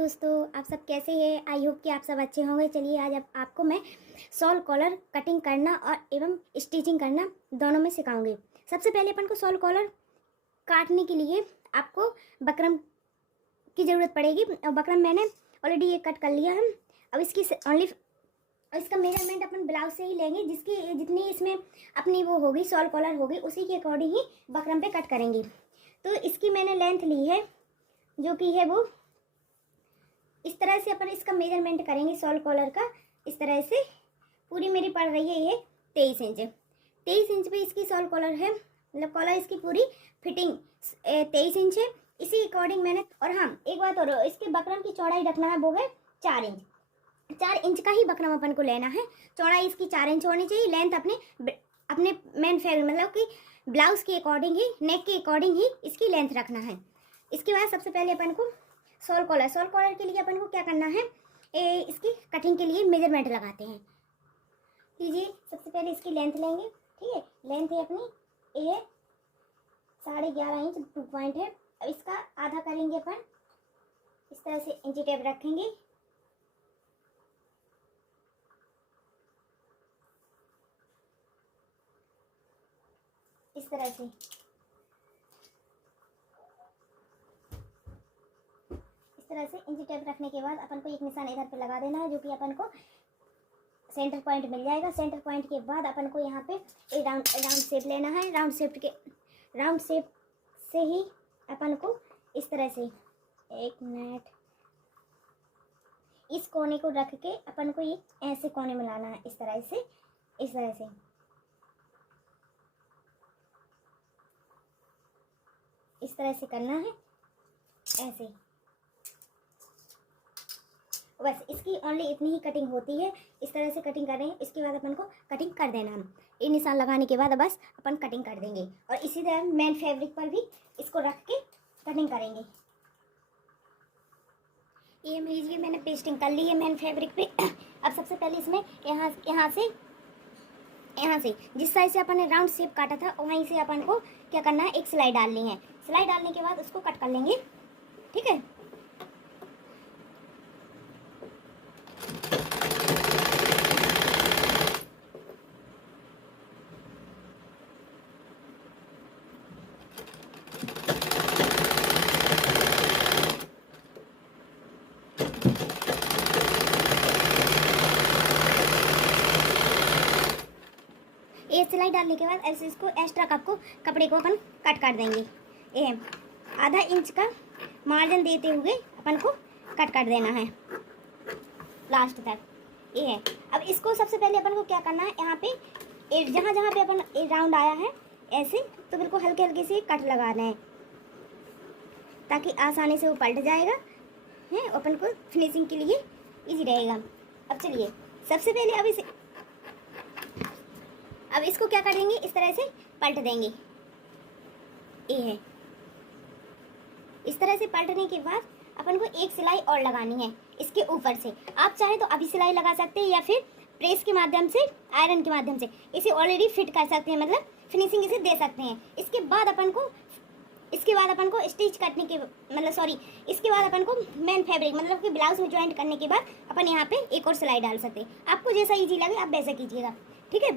दोस्तों, आप सब कैसे हैं। आई होप कि आप सब अच्छे होंगे। चलिए आज आपको मैं शॉल कॉलर कटिंग करना और एवं स्टिचिंग करना दोनों में सिखाऊंगी। सबसे पहले अपन को शॉल कॉलर काटने के लिए आपको बकरम की ज़रूरत पड़ेगी और बकरम मैंने ऑलरेडी ये कट कर लिया है। अब इसका मेजरमेंट अपन ब्लाउज से ही लेंगे, जिसकी जितनी इसमें अपनी वो होगी शॉल कॉलर होगी उसी के अकॉर्डिंग ही बकरम पे कट करेंगे। तो इसकी मैंने लेंथ ली है जो कि है वो इस तरह से अपन इसका मेजरमेंट करेंगे शॉल कॉलर का। इस तरह से पूरी मेरी पड़ रही है ये 23 इंच। 23 इंच पे इसकी शॉल कॉलर है, मतलब कॉलर इसकी पूरी फिटिंग 23 इंच है। इसी अकॉर्डिंग मैंने, और हाँ एक बात और, इसके बकरम की चौड़ाई रखना है वो है 4 इंच। 4 इंच का ही बकरम अपन को लेना है। चौड़ाई इसकी 4 इंच होनी चाहिए। लेंथ अपने मेन फैब्रिक मतलब कि ब्लाउज के अकॉर्डिंग ही, नेक के अकॉर्डिंग ही इसकी लेंथ रखना है। इसके बाद सबसे पहले अपन को शॉल कॉलर के लिए अपन को क्या करना है, इसकी कटिंग के लिए मेजरमेंट लगाते हैं। लीजिए सबसे पहले इसकी लेंथ लेंगे। ठीक है, लेंथ है अपनी ये 11.5 इंच 2 पॉइंट है। अब इसका आधा करेंगे अपन, इस तरह से इंची टेप रखेंगे। इस तरह से इंची टेप रखने के बाद अपन को एक निशान इधर पे लगा देना है, जो कि अपन को सेंटर पॉइंट मिल जाएगा। सेंटर पॉइंट के बाद अपन को यहाँ पे एक राउंड शेप लेना है। राउंड शेप से ही अपन को इस तरह से, एक मिनट, इस कोने को रख के अपन को ये ऐसे कोने में लाना है। इस तरह से करना है ऐसे। बस इसकी ओनली इतनी ही कटिंग होती है। इस तरह से कटिंग कर रहे हैं। इसके बाद अपन को कटिंग कर देना है। ये निशान लगाने के बाद बस अपन कटिंग कर देंगे और इसी तरह मेन फैब्रिक पर भी इसको रख के कटिंग करेंगे। ये लीजिए मैंने पेस्टिंग कर ली है मेन फैब्रिक पे। अब सबसे पहले इसमें यहाँ से जिस साइज से अपन ने राउंड शेप काटा था वहीं से अपन को क्या करना है, एक सिलाई डालनी है। सिलाई डालने के बाद उसको कट कर लेंगे। ठीक है, ये सिलाई डालने के बाद ऐसे इसको एक्स्ट्रा कपड़े को अपन कट कर देंगे। ये आधा इंच का मार्जिन देते हुए अपन को कट कर देना है लास्ट तक। ये है। अब इसको सबसे पहले अपन को क्या करना है, यहाँ पे जहाँ पे अपन राउंड आया है ऐसे, तो बिल्कुल हल्के हल्के से कट लगाना है ताकि आसानी से वो पलट जाएगा है, अपन को फिनिशिंग के लिए इजी रहेगा। अब चलिए सबसे पहले अब इसको क्या करेंगे, इस तरह से पलट देंगे। ये है। इस तरह से पलटने के बाद अपन को एक सिलाई और लगानी है इसके ऊपर से। आप चाहे तो अभी सिलाई लगा सकते हैं या फिर प्रेस के माध्यम से, आयरन के माध्यम से इसे ऑलरेडी फिट कर सकते हैं, मतलब फिनिशिंग इसे दे सकते हैं। इसके बाद अपन को स्टिच करने के इसके बाद अपन को मेन फैब्रिक मतलब कि ब्लाउज में ज्वाइंट करने के बाद अपन यहाँ पे एक और सिलाई डाल सकते हैं। आपको जैसा ईजी लगे आप वैसा कीजिएगा। ठीक है,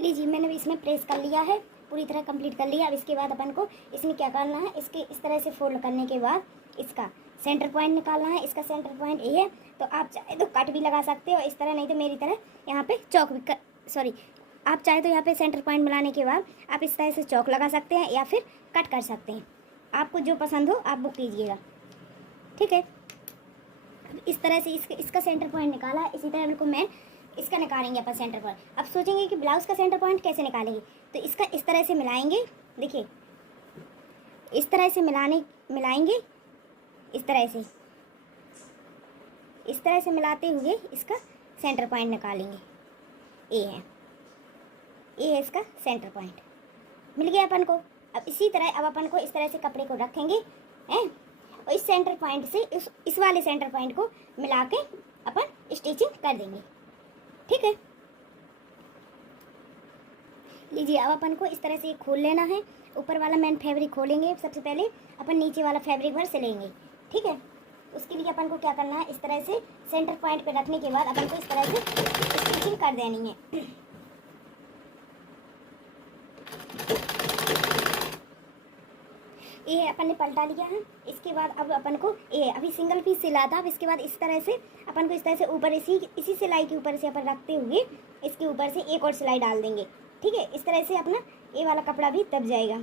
लीजिए मैंने भी इसमें प्रेस कर लिया है, पूरी तरह कंप्लीट कर लिया। अब इसके बाद अपन को इसमें क्या करना है, इसके इस तरह से फोल्ड करने के बाद इसका सेंटर पॉइंट निकालना है। इसका सेंटर पॉइंट ये है, तो आप चाहे तो कट भी लगा सकते हो इस तरह, नहीं तो मेरी तरह यहाँ पे चौक भी आप चाहे तो यहाँ पे सेंटर पॉइंट मिलाने के बाद आप इस तरह से चौक लगा सकते हैं या फिर कट कर सकते हैं। आपको जो पसंद हो आप वो कीजिएगा। ठीक है, इस तरह से इसका सेंटर पॉइंट निकाला है। इसी तरह बिल्कुल मैन इसका निकालेंगे अपन सेंटर पॉइंट। अब सोचेंगे कि ब्लाउज का सेंटर पॉइंट कैसे निकालेंगे, तो इसका इस तरह से मिलाएंगे। देखिए इस तरह से मिलाएंगे, इस तरह से मिलाते हुए इसका सेंटर पॉइंट निकालेंगे। ये है इसका सेंटर पॉइंट मिल गया अपन को। अब इसी तरह अब अपन को इस तरह से कपड़े को रखेंगे हैं और इस सेंटर पॉइंट से इस वाले सेंटर पॉइंट को मिला के अपन स्टिचिंग कर देंगे। ठीक है, लीजिए अब अपन को इस तरह से खोल लेना है। ऊपर वाला मेन फैब्रिक खोलेंगे। सबसे पहले अपन नीचे वाला फैब्रिक भर सिलेंगे। ठीक है, उसके लिए अपन को क्या करना है, इस तरह से सेंटर पॉइंट पे रखने के बाद अपन को इस तरह से स्टिचिंग कर देनी है। ये अपन ने पलटा लिया है। इसके बाद अब अपन को ये अभी सिंगल पीस सिला था। अब इसके बाद इस तरह से अपन को इस तरह से ऊपर इसी सिलाई के ऊपर से अपन रखते हुए इसके ऊपर से एक और सिलाई डाल देंगे। ठीक है, इस तरह से अपना ये वाला कपड़ा भी दब जाएगा।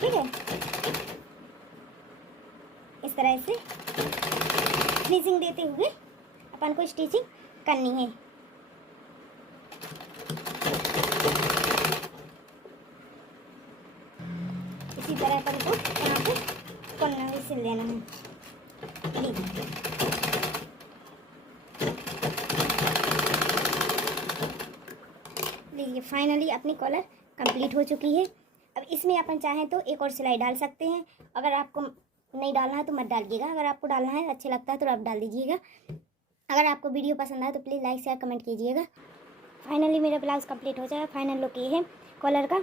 ठीक है, इस तरह से फिनिशिंग देते हुए अपन को स्टिचिंग करनी है। इसी तरह अपन को यहाँ पे कोना भी सिल लेना है। लीजिए फाइनली अपनी कॉलर कंप्लीट हो चुकी है। अब इसमें अपन चाहें तो एक और सिलाई डाल सकते हैं। अगर आपको नहीं डालना है तो मत डालिएगा, अगर आपको डालना है अच्छा लगता है तो आप डाल दीजिएगा। अगर आपको वीडियो पसंद आए तो प्लीज़ लाइक शेयर कमेंट कीजिएगा। फाइनली मेरा ब्लाउज़ कंप्लीट हो जाएगा। फाइनल लुक ये है कॉलर का।